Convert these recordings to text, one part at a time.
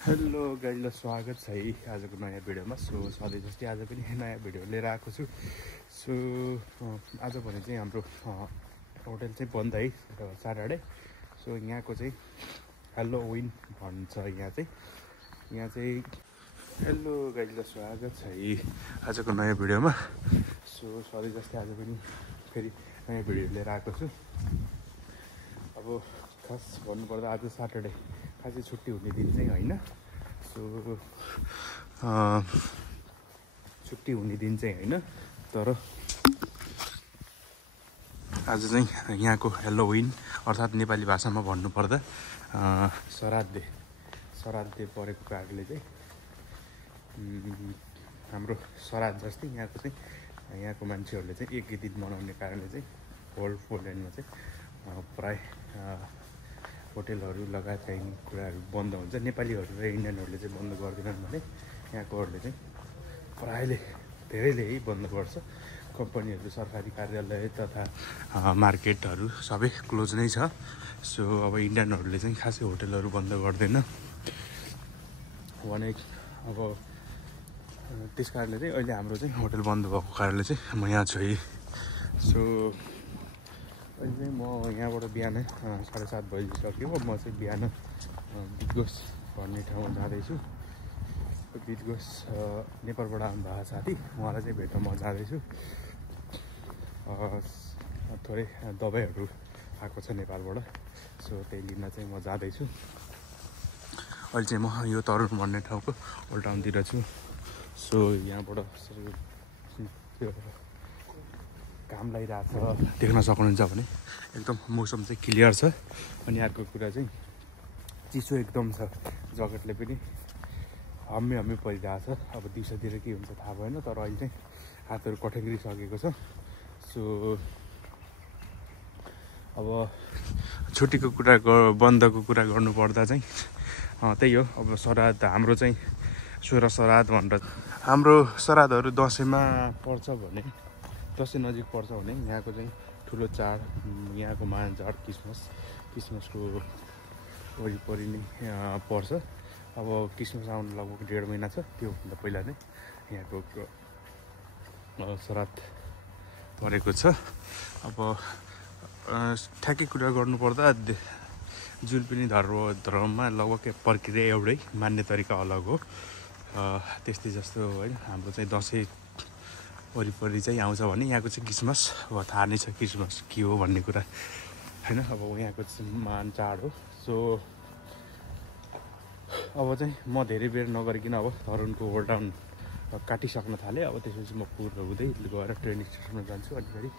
Hello गाइजलाई स्वागत छ है आजको नयाँ भिडियोमा। सधैँ जस्तै आज पनि नयाँ भिडियो लिएर आएको छु। आज भने चाहिँ हाम्रो होटल चाहिँ बन्द है स्याटरडे। यहाँको चाहिँ हेलोविन भन्छ। यहाँ चाहिँ हेलो गाइजलाई स्वागत छ है आजको नयाँ भिडियोमा। सधैँ जस्तै आज पनि फेरि नयाँ भिडियो लिएर आएको छु। अब खास भन्नुपर्दा आज स्याटरडे खासै छुट्टी हुने दिन चाहिँ होइन। छुट्टी हुने दिन चाहिँ होइन, तर आज चाहिँ यहाँको हेलोविन अर्थात् नेपाली भाषामा भन्नुपर्दा श्राद्धे परेको कारणले चाहिँ हाम्रो श्राद्ध जस्तै यहाँको मान्छेहरूले चाहिँ एकै दिन मनाउने कारणले चाहिँ होल पोल्यान्डमा चाहिँ प्राय होटेलहरू लगायत चाहिने कुराहरू बन्द हुन्छ। नेपालीहरू र इन्डियनहरूले चाहिँ बन्द गर्दैनन् भने यहाँकोहरूले चाहिँ प्रायले धेरैले बन्द गर्छ। कम्पनीहरू, सरकारी कार्यालय तथा मार्केटहरू सबै क्लोज नै छ। अब इन्डियनहरूले चाहिँ खासै होटेलहरू बन्द गर्दैन भने अब त्यस कारणले चाहिँ अहिले हाम्रो चाहिँ होटल बन्द भएको कारणले चाहिँ म यहाँ छु है। अहिले चाहिँ म यहाँबाट बिहानै 7:30 बजिसक्यो। म चाहिँ बिहान बिटगोस भन्ने ठाउँमा जाँदैछु। बिटगोस नेपालबाट आउनुभएको साथी, उहाँलाई चाहिँ भेट्न म जाँदैछु। थोरै दबाईहरू आएको छ नेपालबाट, त्यही लिन चाहिँ म जाँदैछु। अहिले चाहिँ म यो तरुण भन्ने ठाउँको ओल्ड टाउनतिर छु। यहाँबाट त्यो काम लागिरहेको छ, देख्न सक्नुहुन्छ भने एकदम मौसम चाहिँ क्लियर छ। अनि अर्को कुरा चाहिँ चिसो एकदम छ, ज्याकेटले पनि हम्मे परिरहेछ। अब दिउँसोतिर के हुन्छ थाहा भएन, तर अहिले चाहिँ हातहरू कठेङ्ग्रिसकेको छ। अब छुट्टीको कुरा बन्दको कुरा गर्नुपर्दा चाहिँ त्यही हो। अब श्राद्ध हाम्रो चाहिँ 16 श्राद्ध भनेर हाम्रो श्राद्धहरू दसैँमा पर्छ भने, दसैँ नजिक पर्छ भने यहाँको चाहिँ ठुलो चाड, यहाँको महान चाड क्रिसमसको वरिपरि नै पर्छ। अब क्रिसमस आउनु लगभग 1.5 महिना छ। त्योभन्दा पहिला नै यहाँको श्राद्ध परेको छ। अब ठ्याक्कै कुरा गर्नुपर्दा जुन पनि धर्ममा लगभग प्रक्रिया एउटै, मान्ने तरिका अलग हो। त्यस्तै जस्तो होइन, हाम्रो चाहिँ दसैँ वरिपरि चाहिँ आउँछ भने यहाँको चाहिँ क्रिसमस, अब थाहा नै छ क्रिसमस के हो भन्ने कुरा होइन। अब यहाँको चाहिँ महान चाड हो। अब चाहिँ म धेरै बेर नगरिकन अब तरुणको होल्ड टाउन काटिसक्न थालेँ। अब त्यसपछि म पुर हुँदै गएर ट्रेन स्टेसनमा जान्छु। अनि फेरि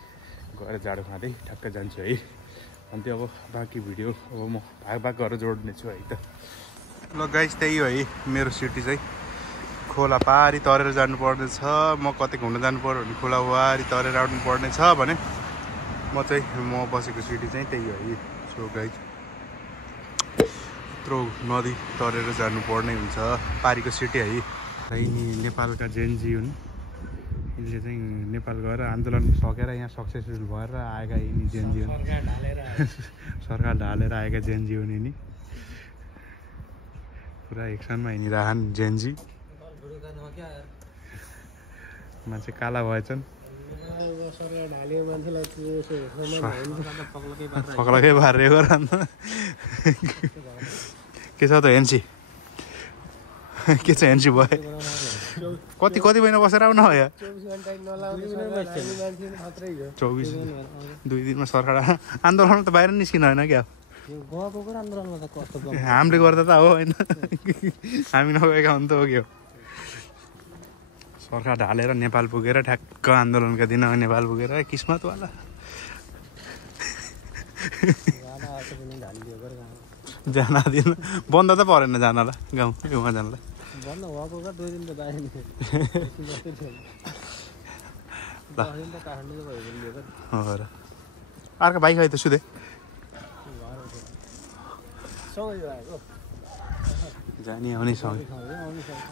गएर जाडो खाँदै ठ्याक्क जान्छु है। अनि त्यो अब बाँकी भिडियो अब म भाग गरेर जोड्नेछु है त। ल गाइस, त्यही हो है मेरो सिटी चाहिँ। खोला पारी तरेर जानुपर्ने छ। म कतै घुम्न जानु पर्यो भने खोला वारी तरेर आउनु पर्ने छ भने म बसेको सिटी चाहिँ त्यही हो है। गाइस, यत्रो नदी तरेर जानुपर्ने हुन्छ पारीको सिटी है। यिनी नेपालका जेनजी हुन्। यिनले चाहिँ नेपाल गएर आन्दोलन सकेर यहाँ सक्सेसफुल भएर आएका यिनी जेनजी हुन्। सरकार ढालेर आएका जेनजी हुन् यिनी। पुरा एक्सनमा हिँडिरहन् जेनजी। मान्छे काला भएछन्, फक्लकै पारेको र के छ त एनसी? के छ एनसी भयो? कति महिना बसेर आउनु हो? 24 2 दिनमा सरकार आन्दोलन त बाहिर निस्किन होइन क्या? हामीले गर्दा त हो होइन, हामी नगएका हुन् त हो क्या? सरकार ढालेर नेपाल पुगेर ठ्याक्क आन्दोलनका दिन नेपाल पुगेर किस्मतवाला। जान दिन बन्द त परेन जानलाई, गाउँमा जानलाई। अर्को बाइक है त सुधे जाने आउने सँगै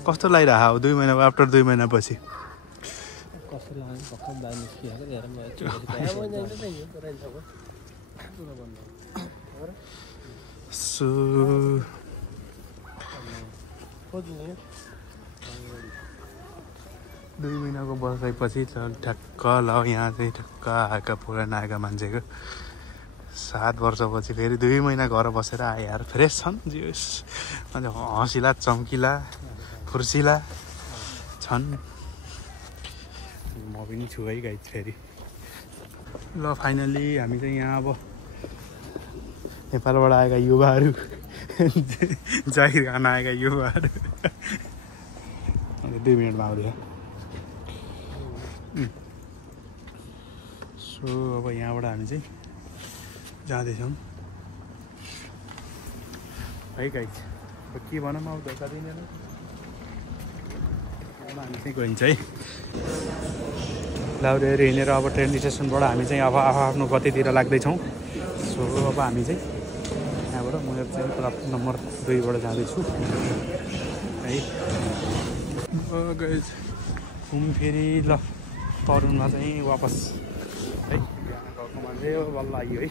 कस्तो लागिरह 2 महिना आफ्टर 2 महिनापछि। 2 महिनाको बसाइपछि ठ्याक्क ल यहाँ चाहिँ ठ्याक्क आएका पुरानो आएका मान्छेको 7 वर्षपछि फेरि 2 महिना घर बसेर आए यार फ्रेस छन् जियोस् अझ हँसिला चम्किला फुर्सिला छन् म पनि छु है गाइज फेरि ल फाइनली हामी चाहिँ यहाँ अब नेपालबाट आएका युवाहरू जागिर खान आएका युवाहरू अन्त 2 मिनटमा आउँदैछ सो अब यहाँबाट हामी चाहिँ जाँदैछौँ है गाइज अब के भनौँ अब धोका दिँदैन अब हामी चाहिँ गइन्छ है लाउरेर हिँडेर अब ट्रेन स्टेसनबाट हामी चाहिँ अब आफ्नो गतितिर लाग्दैछौँ सो अब हामी चाहिँ यहाँबाट म चाहिँ प्लाटफर्म नम्बर 2 बाट जाँदैछु है गाइज घुम फेरि ल तरुणमा चाहिँ वापस है गाउँको मान्छे बल्ल आइयो है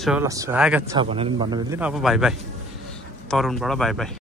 सो ल स्वागत छ भनेर भन्नु मिल्दैन अब बाई बाई तरुणबाट बाई बाई